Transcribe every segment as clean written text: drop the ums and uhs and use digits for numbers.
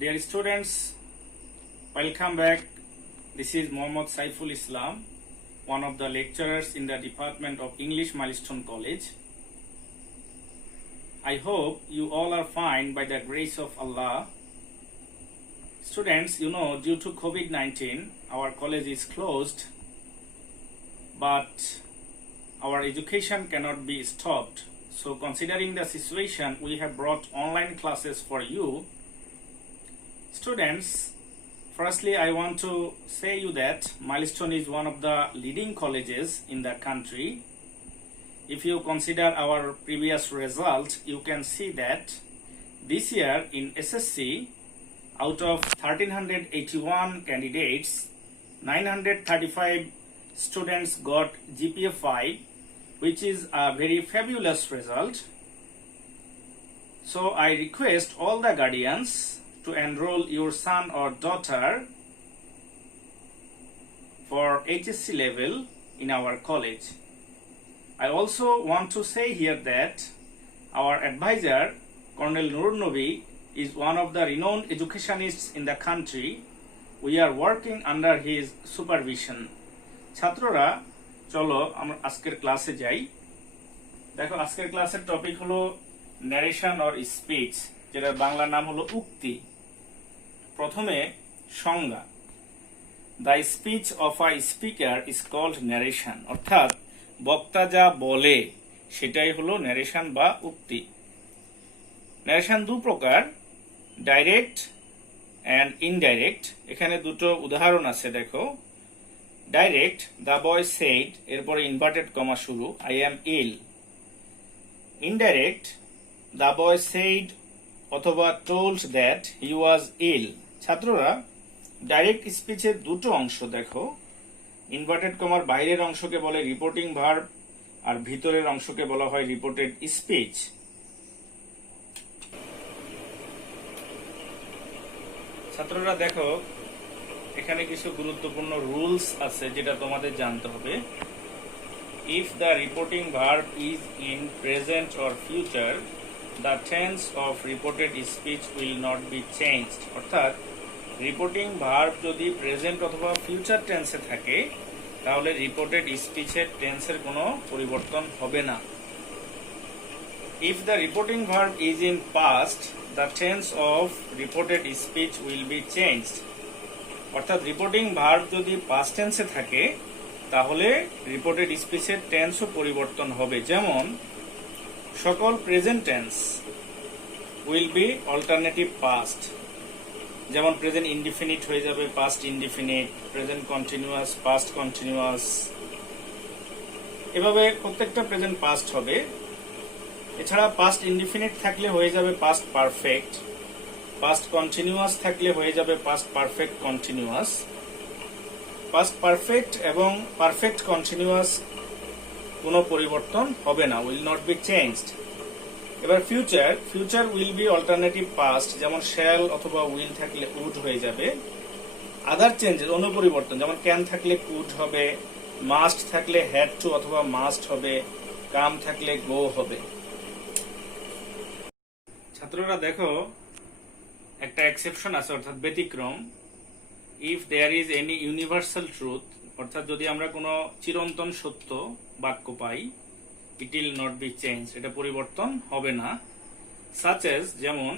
Dear students, welcome back. This is Mohammad Saiful Islam, one of the lecturers in the Department of English, Milestone College. I hope you all are fine by the grace of Allah. Students, due to COVID-19, our college is closed, but our education cannot be stopped. So considering the situation, we have brought online classes for you. Students, firstly, I want to say you that Milestone is one of the leading colleges in the country. If you consider our previous result, you can see that this year in SSC, out of 1381 candidates, 935 students got GPA 5, which is a very fabulous result. So I request all the guardians to enroll your son or daughter for HSC level in our college. I also want to say here that our advisor, Colonel Nur Nabi, is one of the renowned educationists in the country. We are working under his supervision. ছাত্ররা চলো আমরা আজকের ক্লাসে যাই। দেখো আজকের ক্লাসের topic হলো ন্যারেশন অর স্পিচ, যেটার বাংলা নাম হলো উক্তি। প্রথমে সংজ্ঞা। The speech of a speaker is called narration, অর্থাৎ বক্তা যা বলে সেটাই হলো ন্যারেশন বা উক্তি। ন্যারেশন দু প্রকার, ডাইরেক্ট অ্যান্ড ইনডাইরেক্ট। এখানে দুটো উদাহরণ আছে, দেখো। ডাইরেক্ট, দ্য বয় সেড, এরপরে ইনভার্টেড কমা শুরু, I am ill. Indirect, the boy said অথবা told that he was ill. ছাত্ররা, ডাইরেক্ট স্পিচের দুটো অংশ দেখো। ইনভার্টেড কমার বাইরের অংশকে বলে রিপোর্টিং ভার্ব, আর ভিতরের অংশকে বলা হয় রিপোর্টেড স্পিচ। ছাত্ররা দেখো, এখানে কিছু গুরুত্বপূর্ণ রুলস আছে যেটা তোমাদের জানতে হবে। If the reporting verb is in present or future, the tense of reported speech will not be changed. অর্থাৎ রিপোর্টিং ভার্ব যদি প্রেজেন্ট অথবা ফিউচার টেন্সে থাকে, তাহলে রিপোর্টেড স্পিচের টেন্সের কোনো পরিবর্তন হবে না। If the reporting verb is in past, the tense of reported speech will be changed. অর্থাৎ রিপোর্টিং ভার্ব যদি পাস্ট টেন্সে থাকে, তাহলে রিপোর্টেড স্পিচের টেন্সও পরিবর্তন হবে। যেমন সকল present tense will be alternative past. যেমন প্রেজেন্ট ইনডিফিনিট হয়ে যাবে past indefinite, present continuous past continuous, এভাবে প্রত্যেকটা প্রেজেন্ট পাস্ট হবে। এছাড়া পাস্ট ইনডিফিনিট থাকলে হয়ে যাবে পাস্ট পারফেক্ট, পাস্ট কন্টিনিউয়াস থাকলে হয়ে যাবে past perfect continuous. Past perfect এবং পারফেক্ট কন্টিনিউয়াস কোনো পরিবর্তন হবে না, উইল নট বি চেঞ্জড। এবার future, future will be alternative past, যেমন শ্যাল অথবা উইল থাকলে উড হয়ে যাবে। আদার চেঞ্জেস, অন্য পরিবর্তন, যেমন ক্যান থাকলে কুড হবে, মাস্ট থাকলে হ্যাড টু অথবা মাস্ট হবে, কাম থাকলে গো হবে। ছাত্ররা দেখো, একটা এক্সেপশন আছে, অর্থাৎ ব্যতিক্রম। If there is any universal truth, অর্থাৎ যদি আমরা কোনো চিরন্তন সত্য বাক্য পাই, it will not be change, এটা পরিবর্তন হবে না। সাচ এজ, যেমন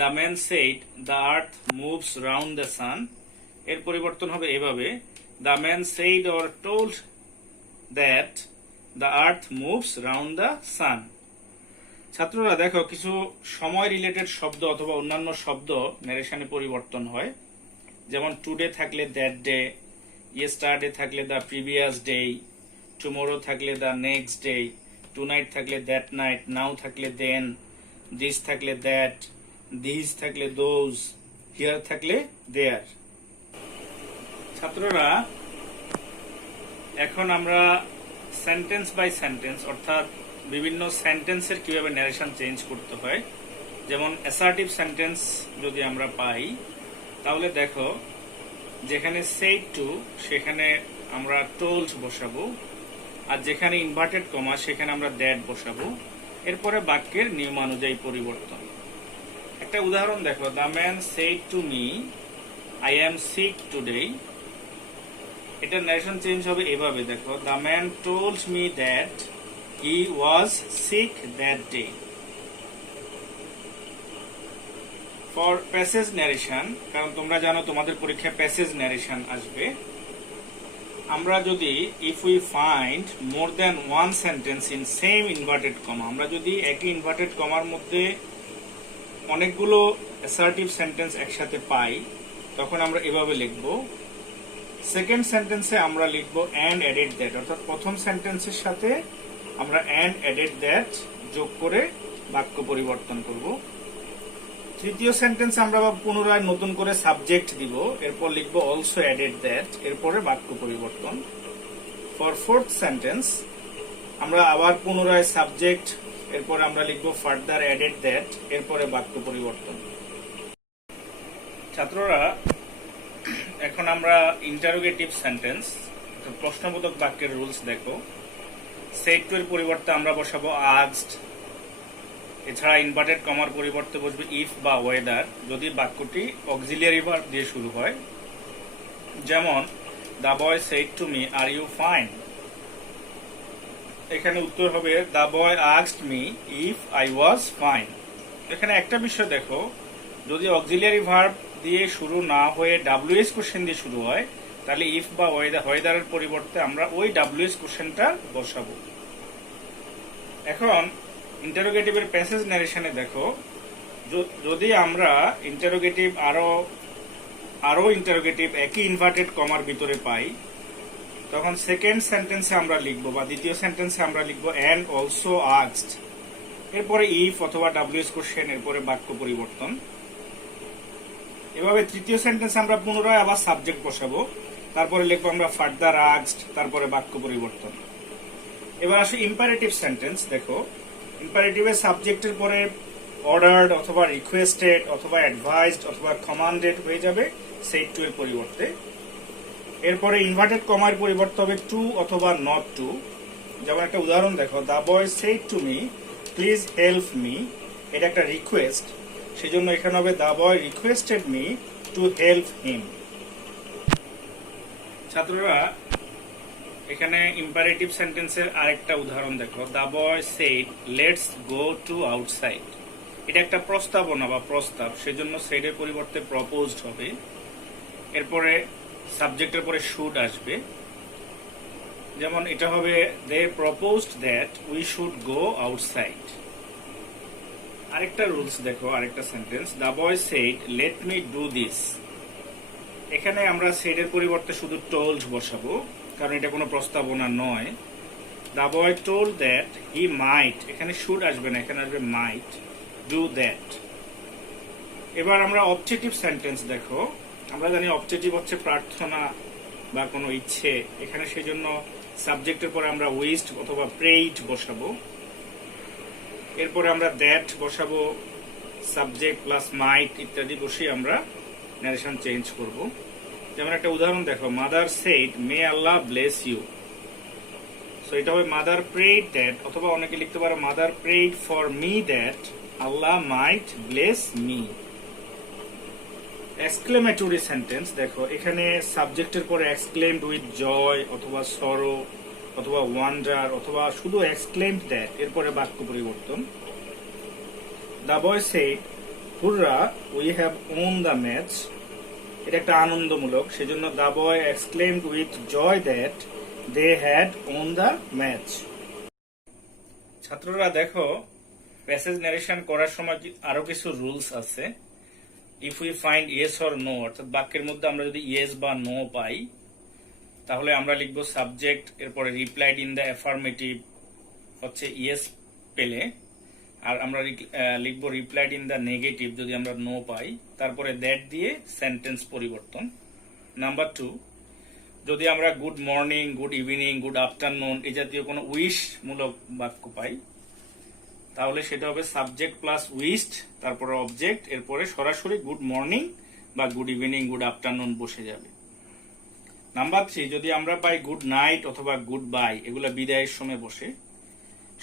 the man said the earth moves round the sun, এর পরিবর্তন হবে এভাবে, the man said or told that the earth moves round the sun. ছাত্ররা দেখো, কিছু সময় রিলেটেড শব্দ অথবা অন্যান্য শব্দ ন্যারেশনে পরিবর্তন হয়। যেমন টুডে থাকলে দ্যাট ডে, ইয়েস্টারডে থাকলে দ্য প্রিভিয়াস ডে, টুমোরো থাকলে দ্য নেক্সট ডে, টুনাইট থাকলে দ্যাট নাইট, নাও থাকলে দেন, দিস থাকলে দ্যাট, দিস থাকলে দোজ, হিয়ার থাকলে দেয়ার। ছাত্ররা, এখন আমরা সেন্টেন্স বাই সেন্টেন্স, অর্থাৎ বিভিন্ন সেন্টেন্সের কিভাবে ন্যারেশন চেঞ্জ করতে হয়, যেমন অ্যাসার্টিভ সেন্টেন্স যদি আমরা পাই, তাহলে দেখো যেখানে সেড টু সেখানে আমরা টোল্ড বসাবো, আর যেখানে ইনভার্টেড কমা সেখানে আমরা দ্যাট বসাবো। এরপরে বাক্যের নিয়মানুযায়ী পরিবর্তন। একটা উদাহরণ দেখো, the man said to me I am sick today. এটা ন্যারেশন চেঞ্জ হবে এভাবে, দেখো, the man told me that he was sick that day. For passage narration, কারণ তোমরা জানো তোমাদের পরীক্ষায় প্যাসেজ ন্যারেশন আসবে, আমরা যদি if we find more than one sentence in same inverted comma, আমরা যদি একই ইনভার্টেড কমার মধ্যে অনেকগুলো অ্যাসার্টিভ সেন্টেন্স একসাথে পাই, তখন আমরা এভাবে লিখব। সেকেন্ড সেন্টেন্সে আমরা লিখব অ্যান্ড অ্যাডেড দ্যাট, অর্থাৎ প্রথম সেন্টেন্সের সাথে আমরা অ্যান্ড অ্যাডেড দ্যাট যোগ করে বাক্য পরিবর্তন করব। তৃতীয় সেন্টেন্সে আমরা পুনরায় নতুন করে সাবজেক্ট দিব, এরপর লিখব অলসো অ্যাডেড দ্যাট, এরপরে বাক্য পরিবর্তন। ফর ফোর্থ সেন্টেন্স আমরা আবার পুনরায় সাবজেক্ট, এরপর আমরা লিখব ফার্দার অ্যাডেড দ্যাট, এরপরে বাক্য পরিবর্তন। ছাত্ররা, এখন আমরা ইন্টারোগেটিভ সেন্টেন্স, প্রশ্নবোধক বাক্যের রুলস দেখো। সেড টু এর পরিবর্তে আমরা বসাবো আস্কড। এছাড়া ইনভার্টেড কমার পরিবর্তে বসবে ইফ বা ওয়েদার যদি বাক্যটি অক্সিলিয়ারি ভার্ব দিয়ে শুরু হয়। যেমন, the boy said to me are you fine. এখানে উত্তর হবে the boy asked me if I was fine. এখানে একটা বিষয় দেখো, যদি অক্সিলিয়ারি ভার্ব দিয়ে শুরু না হয়ে ডাব্লিউএস কোশ্চেন দিয়ে শুরু হয়, তাহলে ইফ বা ওয়েদারের পরিবর্তে আমরা ওই ডাব্লিউএস কোশ্চেনটা বসাবো। এখন ইন্টারোগেটিভের প্যাসেজ ন্যারেশনে দেখো, যদি আমরা ইন্টারোগেটিভ আরো ইন্টারোগেটিভ একই ইনভার্টেড কমার ভিতরে পাই, তখন সেকেন্ড সেন্টেন্সে আমরা লিখব বা দ্বিতীয় সেন্টেন্সে আমরা লিখব অ্যান্ড অলসো আস্কড, এরপরে ইফ অথবা ডাব্লিউএস কোশ্চেন, এরপরে বাক্য পরিবর্তন। এভাবে তৃতীয় সেন্টেন্সে আমরা পুনরায় আবার সাবজেক্ট বসাবো, তারপরে লিখবো আমরা ফার্দার আস্কড, তারপরে বাক্য পরিবর্তন। এবার আসে ইম্পারেটিভ সেন্টেন্স। দেখো, ইম্পারেটিভের সাবজেক্টের পরে অর্ডার্ড অথবা রিকোয়েস্টেড অথবা অ্যাডভাইসড অথবা কমান্ডেড হয়ে যাবে সেড টু এর পরিবর্তে। এরপরে ইনভার্টেড কমার পরিবর্তে হবে টু অথবা নট টু। যেমন একটা উদাহরণ দেখো, the boy said to me please help me. এটা একটা রিকোয়েস্ট, সেজন্য এখানে হবে the boy requested me to help him. ছাত্ররা, এখানে ইম্পারেটিভ সেন্টেন্সের আরেকটা উদাহরণ দেখো, the boy shed let's go to outside. এটা একটা প্রস্তাবনা বা প্রস্তাব, সেজন্য সেডের পরিবর্তে প্রপোজড হবে। এরপরে সাবজেক্টের পরে শুড আসবে। যেমন এটা হবে they proposed that we should go outside. আরেকটা রুলস দেখো, আরেকটা sentence, the boy said let me do this. এখানে আমরা সেডের পরিবর্তে শুধু টোল্ড বসাবো, কারণ এটা কোনো প্রস্তাবনা নয়। The boy told that he might, এখানে শুড আসবে না, এখানে আসবে মাইট ডু দ্যাট। এবার আমরা অবজেক্টিভ সেন্টেন্স দেখো। আমরা জানি অবজেক্টিভ হচ্ছে প্রার্থনা বা কোনো ইচ্ছে, এখানে সেই জন্য সাবজেক্টের পরে আমরা উইশড অথবা প্রেইড বসাবো। এরপরে আমরা দ্যাট বসাবো, সাবজেক্ট প্লাস মাইট ইত্যাদি বসিয়ে আমরা ন্যারেশন চেঞ্জ করব। যেমন একটা উদাহরণ দেখো, mother said may Allah bless you. So এটা হবে মাদার প্রেইড দ্যাট, অথবা অনেকে লিখতে পারো mother prayed for me that Allah might bless me. Exclamatory sentence দেখো, এখানে সাবজেক্টের পরে এক্সক্লেমড উইথ জয় অথবা সরো অথবা ওয়ান্ডার অথবা শুধু এক্সক্লেমড দ্যাট, এরপরে বাক্য পরিবর্তন। The boy said hurrah we have won the match. এটা একটা আনন্দমূলক, সেজন্য the boy exclaimed with joy that they had won the match. ছাত্ররা দেখো, প্যাসেজ ন্যারেশন করার সময় আরো কিছু রুলস আছে। If we find yes or no, অর্থাৎ বাক্যের মধ্যে আমরা যদি ইয়েস বা নো পাই, তাহলে আমরা লিখবো সাবজেক্ট, এরপরে রিপ্লাইড ইন দ্য অ্যাফার্মেটিভ হচ্ছে ইয়েস পেলে, আর আমরা লিখবো রিপ্লাইড ইন দ্য নেগেটিভ যদি আমরা নো পাই, তারপরে দ্যাট দিয়ে সেন্টেন্স পরিবর্তন। নাম্বার 2, যদি আমরা good morning, good evening, good afternoon এই জাতীয় কোনো উইশ মূলক বাক্য পাই, তাহলে সেটা হবে সাবজেক্ট প্লাস উইশড, তারপরে অবজেক্ট, এরপরে সরাসরি গুড মর্নিং বা গুড ইভিনিং, গুড আফটারনুন বসে যাবে। নাম্বার 3, যদি আমরা পাই গুড নাইট অথবা গুড বাই, এগুলো বিদায়ের সময় বসে,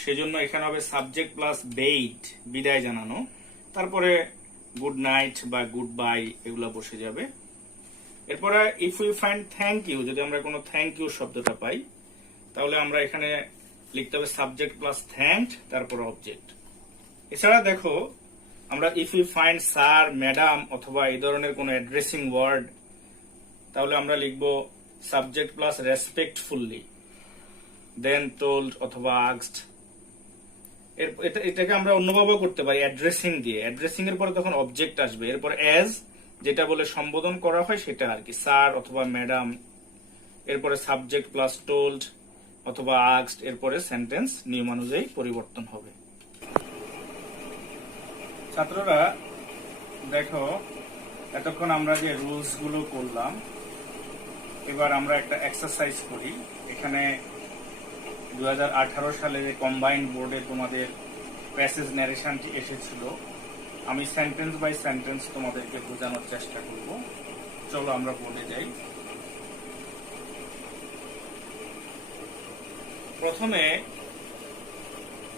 সেজন্য এখানে হবে সাবজেক্ট প্লাস বেইড, বিদায় জানানো, তারপরে গুড নাইট বা গুড বাই এগুলো বসে যাবে। এরপরে if you find thank you, যদি আমরা কোনো থ্যাংক ইউ শব্দটা পাই তাহলে আমরা এখানে লিখতে হবে সাবজেক্ট প্লাস থ্যাঙ্কড তারপর অবজেক্ট। এছাড়া দেখো আমরা if you find sir, madam অথবা এই ধরনের কোনো অ্যাড্রেসিং ওয়ার্ড তাহলে আমরা লিখব subject plus respectfully, then told অথবা আস্কড। এটাকে আমরা অন্যভাবেও করতে পারি অ্যাড্রেসিং দিয়ে। অ্যাড্রেসিং এর পরে তখন অবজেক্ট আসবে, এরপর অ্যাজ যেটা বলে সম্বোধন করা হয় সেটা আর কি, স্যার অথবা ম্যাডাম, এরপরে সাবজেক্ট প্লাস টোল্ড অথবা আস্কড, এরপরে সেন্টেন্স নিয়ম অনুযায়ী পরিবর্তন হবে। ছাত্ররা দেখো এতক্ষণ আমরা যে রুলস গুলো করলাম, এবার আমরা একটা এক্সারসাইজ করি। এখানে 2018 সালে কম্বাইন্ড বোর্ডে তোমাদের প্যাসেজ ন্যারেশনটি এসেছিল। আমি সেন্টেন্স বাই সেন্টেন্স তোমাদেরকে বোঝানোর চেষ্টা করব। চলো আমরা বোর্ডে যাই। প্রথমে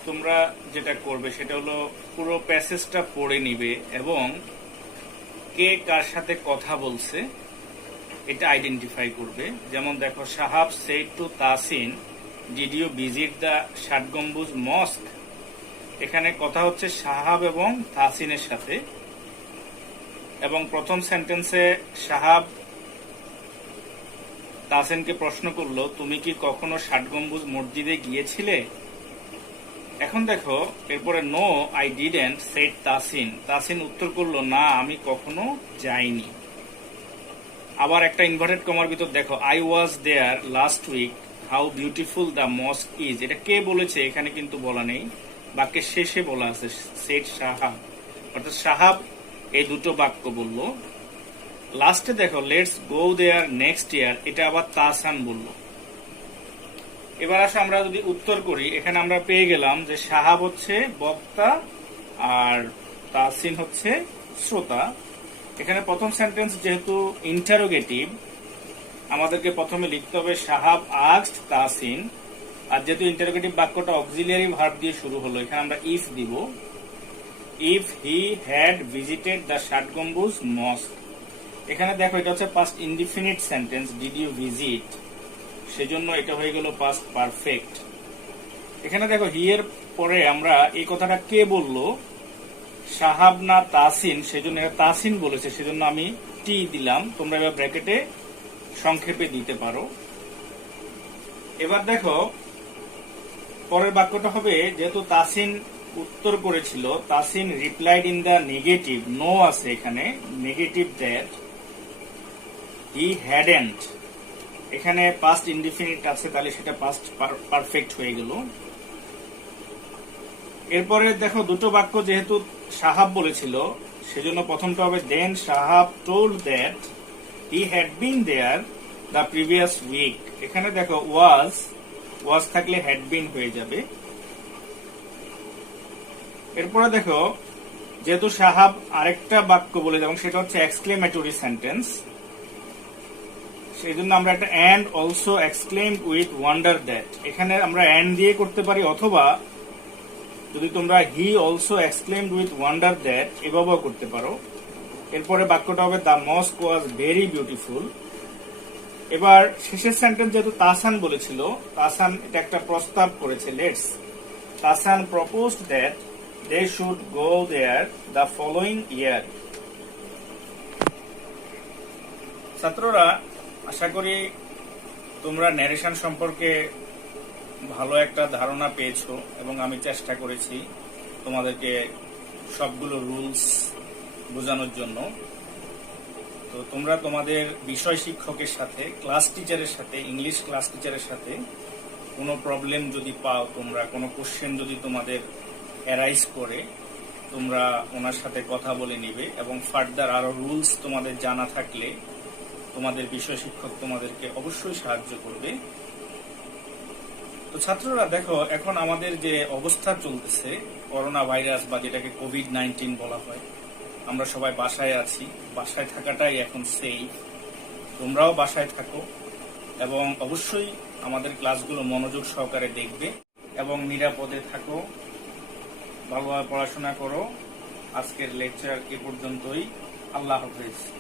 তোমরা যেটা করবে সেটা হলো পুরো প্যাসেজটা পড়ে নিবে এবং কে কার সাথে কথা বলছে এটা আইডেন্টিফাই করবে। যেমন দেখো, Sahab said to Tasin, did you visit the Shat গম্বুজ মস্ক। এখানে কথা হচ্ছে সাহাব এবং তাসিনের সাথে, এবং প্রথম সেন্টেন্সে সাহাব তাসিনকে প্রশ্ন করলো, তুমি কি কখনো ষাট গম্বুজ মসজিদে গিয়েছিলে? এখন দেখো এরপরে no I didn't said Tasin, Tasin উত্তর করলো, না আমি কখনো যাইনি। আবার একটা ইনভার্টেড কমার ভিতর দেখো, I was there last week, how beautiful the mosque is. এটা কে বলেছে এখানে কিন্তু বলা নেই, বাক্যের শেষে বলা আছে সেড সাহাব, অর্থাৎ সাহাব এই দুটো বাক্য বললো। লাস্টে দেখো let's go there next year, এটা আবার তাসান বললো। এবার আসলে আমরা যদি উত্তর করি, এখানে আমরা পেয়ে গেলাম যে সাহাব হচ্ছে বক্তা আর তাসিন হচ্ছে শ্রোতা। এখানে প্রথম সেন্টেন্স যেহেতু ইন্টারোগেটিভ, আমাদেরকে প্রথমে লিখতে হবে সাহাব আস্কড তাসিন, আর যেহেতু ইন্টারোগেটিভ বাক্যটা অক্সিলিয়ারি ভার্ব দিয়ে শুরু হলো, এখানে আমরা ইফ দিব। If he had visited the Shat গম্বুজ মস্ক। এখানে দেখো এটা হচ্ছে past indefinite sentence, did you visit, সেজন্য এটা হয়ে গেল পাস্ট পারফেক্ট। এখানে দেখো হি এর পরে আমরা এই কথাটা কে বললো, সাহাব না তাসিন, সেজন্য তাসিন বলেছে, সেজন্য আমি টি দিলাম। তোমরা এবার ব্র্যাকেটে সংক্ষেপে দিতে পারো। এবার দেখো পরের বাক্যটা হবে, যেহেতু তাসিন উত্তর করেছিল, Tasin replied in the negative, no আছে এখানে, নেগেটিভ দ্যাট হি হ্যাডেন্ট। এখানে পাস্ট ইনডিফিনিট আছে, তাহলে সেটা পাস্ট পারফেক্ট হয়ে গেল। এরপরে দেখো দুটো বাক্য যেহেতু সাহাব বলেছিল, সেজন্য প্রথমটা হবে then Sahab told that he had been there the previous week. এখানে দেখো ওয়াজ থাকলে হ্যাড বিন হয়ে যাবে। এরপরে দেখো যেহেতু সাহাব আরেকটা বাক্য বলে, এবং সেটা হচ্ছে এক্সক্লেমেটরি সেন্টেন্স, সেই জন্য আমরা একটা and also exclaimed with wonder that. এখানে আমরা অ্যান্ড দিয়ে করতে পারি, অথবা যদি তোমরা he also exclaimed with wonder that এভাবেও করতে পারো। এরপরে বাক্যটা হবে the mosque was very beautiful. এবার শেষের সেন্টেন্স যেহেতু তাসান বলেছিল, তাসান এটা একটা প্রস্তাব করেছে, let's, Tasan proposed that they should go there the following year. ছাত্ররা আশা করি তোমরা ন্যারেশন সম্পর্কে ভালো একটা ধারণা পেয়েছো, এবং আমি চেষ্টা করেছি তোমাদেরকে সবগুলো রুলস বোঝানোর জন্য। তো তোমরা তোমাদের বিষয় শিক্ষকের সাথে, ক্লাস টিচারের সাথে, ইংলিশ ক্লাস টিচারের সাথে কোনো প্রবলেম যদি পাও, তোমরা কোনো কোশ্চেন যদি তোমাদের অ্যারাইজ করে, তোমরা ওনার সাথে কথা বলে নিবে, এবং ফার্দার আরো রুলস তোমাদের জানা থাকলে তোমাদের বিষয় শিক্ষক তোমাদেরকে অবশ্যই সাহায্য করবে। তো ছাত্ররা দেখো, এখন আমাদের যে অবস্থা চলতেছে, করোনা ভাইরাস বা যেটাকে কোভিড-19 বলা হয়, আমরা সবাই বাসায় আছি, বাসায় থাকাটাই এখন সেফ। তোমরাও বাসায় থাকো এবং অবশ্যই আমাদের ক্লাসগুলো মনোযোগ সহকারে দেখবে এবং নিরাপদে থাকো, ভালোভাবে পড়াশোনা করো। আজকের লেকচার এ পর্যন্তই। আল্লাহ হাফেজ।